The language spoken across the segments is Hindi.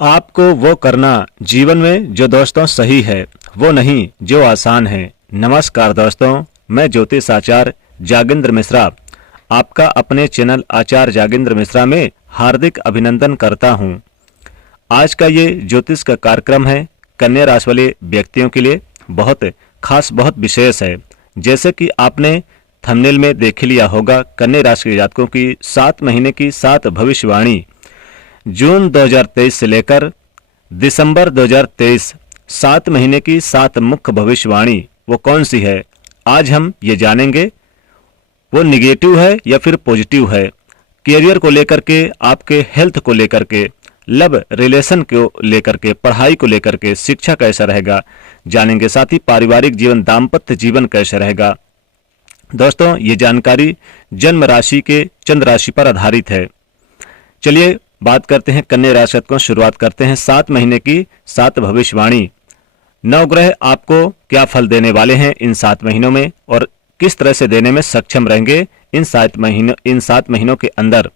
आपको वो करना जीवन में जो दोस्तों सही है, वो नहीं जो आसान है। नमस्कार दोस्तों, मैं ज्योतिष आचार्य जागेंद्र मिश्रा आपका अपने चैनल आचार्य जागेंद्र मिश्रा में हार्दिक अभिनंदन करता हूँ। आज का ये ज्योतिष का कार्यक्रम है कन्या राशि वाले व्यक्तियों के लिए बहुत खास, बहुत विशेष है। जैसे कि आपने थंबनेल में देख लिया होगा, कन्या राशि के जातकों की 7 महीने की 7 भविष्यवाणी जून 2023 से लेकर दिसंबर 2023 7 महीने की 7 मुख्य भविष्यवाणी वो कौन सी है, आज हम ये जानेंगे। वो निगेटिव है या फिर पॉजिटिव है, करियर को लेकर के, आपके हेल्थ को लेकर के, लव रिलेशन को लेकर के, पढ़ाई को लेकर के, शिक्षा कैसा रहेगा जानेंगे। साथ ही पारिवारिक जीवन, दाम्पत्य जीवन कैसा रहेगा। दोस्तों, ये जानकारी जन्म राशि के चंद्र राशि पर आधारित है। चलिए बात करते हैं कन्या राशि को। शुरुआत करते हैं 7 महीने की 7 भविष्यवाणी। नवग्रह आपको क्या फल देने वाले हैं इन 7 महीनों में और किस तरह से देने में सक्षम रहेंगे इन 7 महीनों के अंदर।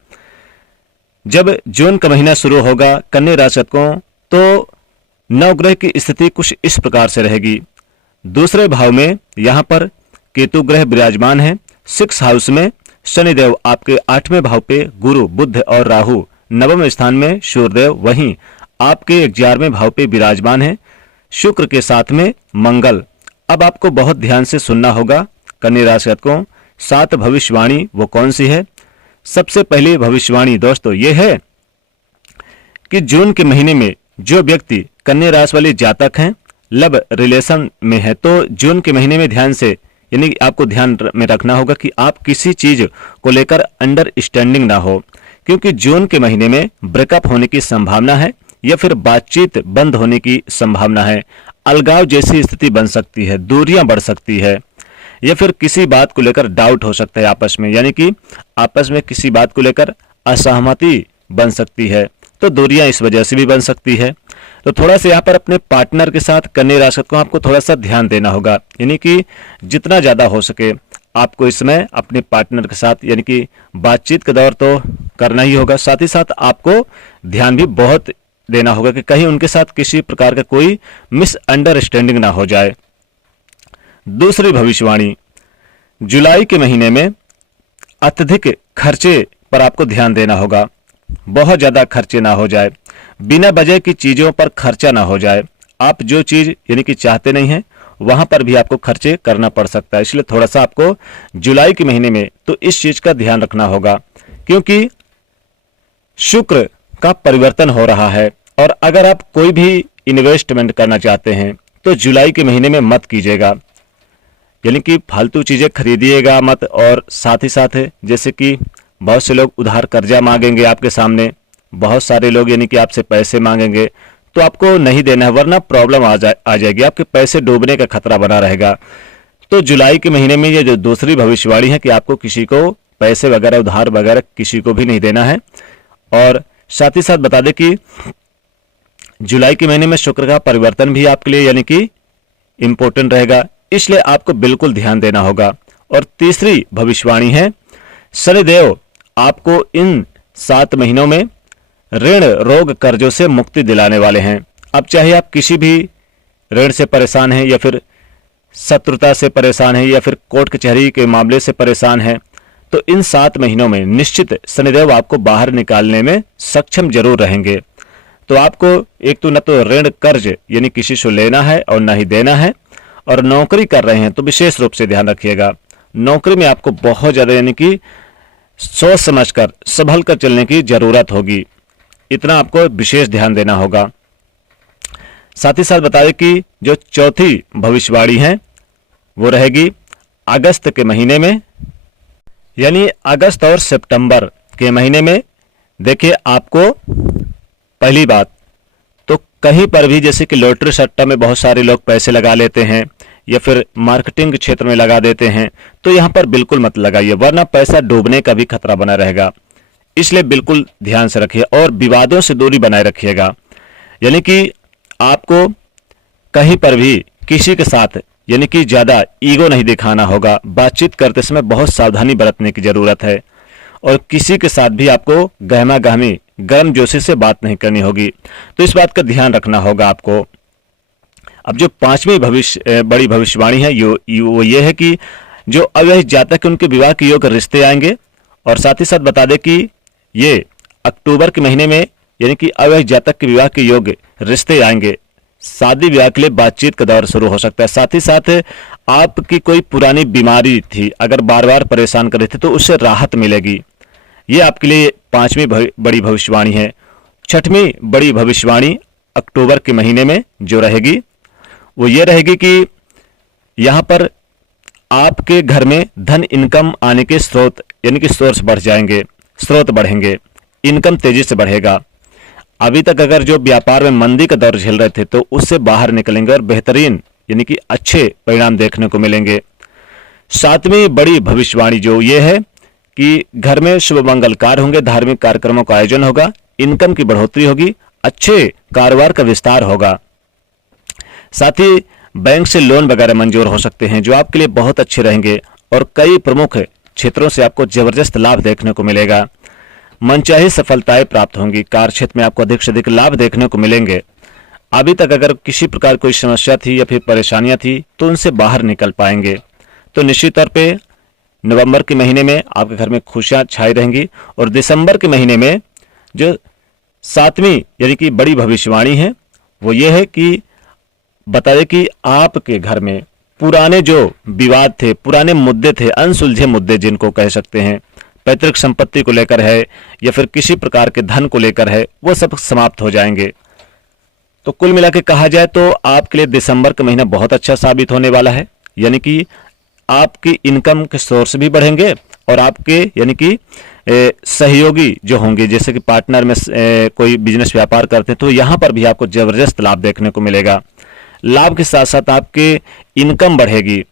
जब जून का महीना शुरू होगा कन्या राशि को, तो नवग्रह की स्थिति कुछ इस प्रकार से रहेगी। दूसरे भाव में यहां पर केतु ग्रह विराजमान है। 6 हाउस में शनिदेव आपके 8वें भाव पे, गुरु, बुध और राहु 9वें स्थान में, सूर्यदेव वहीं आपके 11वें भाव पे विराजमान है, शुक्र के साथ में मंगल। अब आपको बहुत ध्यान से सुनना होगा कन्या राशि को। 7 भविष्यवाणी वो कौन सी है। सबसे पहली भविष्यवाणी दोस्तों ये है कि जून के महीने में जो व्यक्ति कन्या राशि वाले जातक हैं, लव रिलेशन में है, तो जून के महीने में ध्यान से, यानी आपको ध्यान में रखना होगा कि आप किसी चीज को लेकर अंडरस्टैंडिंग ना हो, क्योंकि जून के महीने में ब्रेकअप होने की संभावना है या फिर बातचीत बंद होने की संभावना है। अलगाव जैसी स्थिति बन सकती है, दूरियां बढ़ सकती है, या फिर किसी बात को लेकर डाउट हो सकता है आपस में, यानी कि आपस में किसी बात को लेकर असहमति बन सकती है, तो दूरियां इस वजह से भी बन सकती है। तो थोड़ा सा यहाँ पर अपने पार्टनर के साथ कन्या राशि को आपको थोड़ा सा ध्यान देना होगा, यानी कि जितना ज्यादा हो सके आपको इसमें अपने पार्टनर के साथ, यानी कि बातचीत का दौर तो करना ही होगा। साथ ही साथ आपको ध्यान भी बहुत देना होगा कि कहीं उनके साथ किसी प्रकार का कोई मिसअंडरस्टैंडिंग ना हो जाए। दूसरी भविष्यवाणी, जुलाई के महीने में अत्यधिक खर्चे पर आपको ध्यान देना होगा। बहुत ज्यादा खर्चे ना हो जाए, बिना वजह की चीजों पर खर्चा ना हो जाए। आप जो चीज यानी कि चाहते नहीं हैं वहां पर भी आपको खर्चे करना पड़ सकता है। इसलिए थोड़ा सा आपको जुलाई के महीने में तो इस चीज का ध्यान रखना होगा, क्योंकि शुक्र का परिवर्तन हो रहा है और अगर आप कोई भी इन्वेस्टमेंट करना चाहते हैं तो जुलाई के महीने में मत कीजिएगा, यानी कि फालतू चीजें खरीदिएगा मत। और साथ ही साथ जैसे कि बहुत से लोग उधार कर्जा मांगेंगे आपके सामने, बहुत सारे लोग यानी कि आपसे पैसे मांगेंगे, तो आपको नहीं देना है, वरना प्रॉब्लम आ जाएगी, आपके पैसे डूबने का खतरा बना रहेगा। तो जुलाई के महीने में ये जो दूसरी भविष्यवाणी है कि आपको किसी को पैसे वगैरह, उधार वगैरह किसी को भी नहीं देना है। और साथ ही साथ बता दें कि जुलाई के महीने में शुक्र का परिवर्तन भी आपके लिए यानी कि इंपॉर्टेंट रहेगा, इसलिए आपको बिल्कुल ध्यान देना होगा। और तीसरी भविष्यवाणी है, शनिदेव आपको इन 7 महीनों में ऋण, रोग, कर्जों से मुक्ति दिलाने वाले हैं। अब चाहे आप किसी भी ऋण से परेशान हैं, या फिर शत्रुता से परेशान हैं, या फिर कोर्ट कचहरी के मामले से परेशान हैं, तो इन 7 महीनों में निश्चित शनिदेव आपको बाहर निकालने में सक्षम जरूर रहेंगे। तो आपको एक तो न तो ऋण, कर्ज यानी किसी से लेना है और न ही देना है। और नौकरी कर रहे हैं तो विशेष रूप से ध्यान रखिएगा, नौकरी में आपको बहुत ज्यादा यानी कि सोच समझकर, संभल कर चलने की जरूरत होगी, इतना आपको विशेष ध्यान देना होगा। साथ ही साथ बताएं कि जो चौथी भविष्यवाणी है वो रहेगी अगस्त के महीने में, यानी अगस्त और सितंबर के महीने में। देखिए, आपको पहली बात तो कहीं पर भी, जैसे कि लॉटरी सट्टा में बहुत सारे लोग पैसे लगा लेते हैं या फिर मार्केटिंग के क्षेत्र में लगा देते हैं, तो यहां पर बिल्कुल मत लगाइए, वरना पैसा डूबने का भी खतरा बना रहेगा। इसलिए बिल्कुल ध्यान से रखिए और विवादों से दूरी बनाए रखिएगा, यानी कि आपको कहीं पर भी किसी के साथ यानी कि ज्यादा ईगो नहीं दिखाना होगा। बातचीत करते समय बहुत सावधानी बरतने की जरूरत है और किसी के साथ भी आपको गहमा गहमी गर्म जोशी से बात नहीं करनी होगी। तो इस बात का ध्यान रखना होगा आपको। अब जो पांचवी बड़ी भविष्यवाणी है वो ये है कि जो अविवाहित जातक है उनके विवाह के योग रिश्ते आएंगे। और साथ ही साथ बता दें कि ये अक्टूबर के महीने में यानी कि अविवाहित जातक के विवाह के योग रिश्ते आएंगे। शादी विवाह के लिए बातचीत का दौर शुरू हो सकता है। साथ ही साथ आपकी कोई पुरानी बीमारी थी, अगर बार बार परेशान कर रही थी, तो उससे राहत मिलेगी। ये आपके लिए पांचवी बड़ी भविष्यवाणी है। छठवीं बड़ी भविष्यवाणी अक्टूबर के महीने में जो रहेगी वो ये रहेगी कि यहाँ पर आपके घर में धन इनकम आने के स्रोत यानी कि सोर्स बढ़ जाएंगे, स्रोत बढ़ेंगे, इनकम तेजी से बढ़ेगा। अभी तक अगर जो व्यापार में मंदी का दौर झेल रहे थे तो उससे बाहर निकलेंगे और बेहतरीन यानी कि अच्छे परिणाम देखने को मिलेंगे। सातवीं बड़ी भविष्यवाणी जो ये है कि घर में शुभ मंगल कार्य होंगे, धार्मिक कार्यक्रमों का आयोजन होगा, इनकम की बढ़ोतरी होगी, अच्छे कारोबार का विस्तार होगा। साथ ही बैंक से लोन वगैरह मंजूर हो सकते हैं जो आपके लिए बहुत अच्छे रहेंगे और कई प्रमुख क्षेत्रों से आपको जबरदस्त लाभ देखने को मिलेगा। मनचाही सफलताएं प्राप्त होंगी, कार्य क्षेत्र में आपको अधिक से अधिक लाभ देखने को मिलेंगे। अभी तक अगर किसी प्रकार कोई समस्या थी या फिर परेशानियां थी तो उनसे बाहर निकल पाएंगे। तो निश्चित तौर पे नवंबर के महीने में आपके घर में खुशियां छाई रहेंगी। और दिसंबर के महीने में जो सातवीं यानी कि बड़ी भविष्यवाणी है वो ये है कि बता दें कि आपके घर में पुराने जो विवाद थे, पुराने मुद्दे थे, अनसुलझे मुद्दे जिनको कह सकते हैं, पैतृक संपत्ति को लेकर है या फिर किसी प्रकार के धन को लेकर है, वो सब समाप्त हो जाएंगे। तो कुल मिला के कहा जाए तो आपके लिए दिसंबर का महीना बहुत अच्छा साबित होने वाला है। यानी कि आपकी इनकम के सोर्स भी बढ़ेंगे और आपके यानी कि सहयोगी जो होंगे, जैसे कि पार्टनर में कोई बिजनेस व्यापार करते हैं, तो यहाँ पर भी आपको जबरदस्त लाभ देखने को मिलेगा। लाभ के साथ साथ आपके इनकम बढ़ेगी,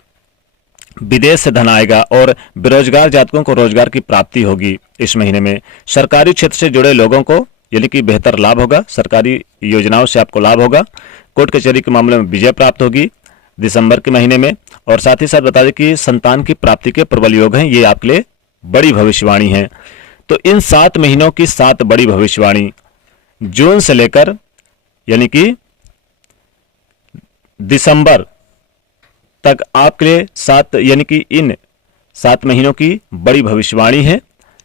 विदेश से धन आएगा और बेरोजगार जातकों को रोजगार की प्राप्ति होगी। इस महीने में सरकारी क्षेत्र से जुड़े लोगों को यानी कि बेहतर लाभ होगा, सरकारी योजनाओं से आपको लाभ होगा। कोर्ट कचहरी के मामले में विजय प्राप्त होगी दिसंबर के महीने में। और साथ ही साथ बता दें कि संतान की प्राप्ति के प्रबल योग हैं, ये आपके लिए बड़ी भविष्यवाणी है। तो इन 7 महीनों की 7 बड़ी भविष्यवाणी जून से लेकर यानी कि दिसंबर तक आपके लिए 7 यानी कि इन 7 महीनों की बड़ी भविष्यवाणी है।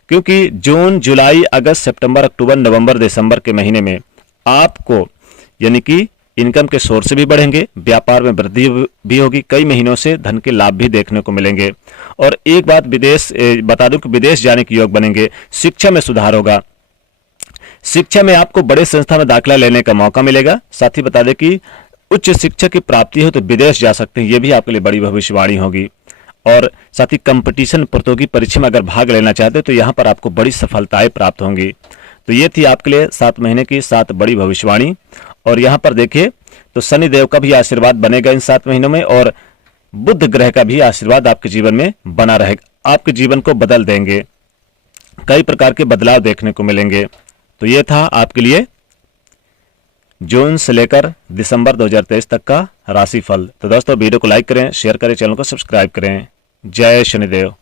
क्योंकि जून, जुलाई, अगस्त, सितंबर, अक्टूबर, नवंबर, दिसंबर के महीने में आपको यानी कि इनकम के सोर्स भी बढ़ेंगे, व्यापार में वृद्धि भी होगी, कई महीनों से धन के लाभ भी देखने को मिलेंगे। और एक बात बता दूं कि विदेश जाने के योग बनेंगे, शिक्षा में सुधार होगा, शिक्षा में आपको बड़े संस्था में दाखिला लेने का मौका मिलेगा। साथ ही बता दें कि उच्च शिक्षा की प्राप्ति हो तो विदेश जा सकते हैं, ये भी आपके लिए बड़ी भविष्यवाणी होगी। और साथ ही कंपटीशन प्रतियोगी परीक्षा में अगर भाग लेना चाहते हैं तो यहाँ पर आपको बड़ी सफलताएं प्राप्त होंगी। तो ये थी आपके लिए 7 महीने की 7 बड़ी भविष्यवाणी। और यहाँ पर देखिए तो शनि देव का भी आशीर्वाद बनेगा इन 7 महीनों में और बुध ग्रह का भी आशीर्वाद आपके जीवन में बना रहेगा, आपके जीवन को बदल देंगे, कई प्रकार के बदलाव देखने को मिलेंगे। तो ये था आपके लिए जून से लेकर दिसंबर 2023 तक का राशिफल। तो दोस्तों वीडियो को लाइक करें, शेयर करें, चैनल को सब्सक्राइब करें। जय शनिदेव।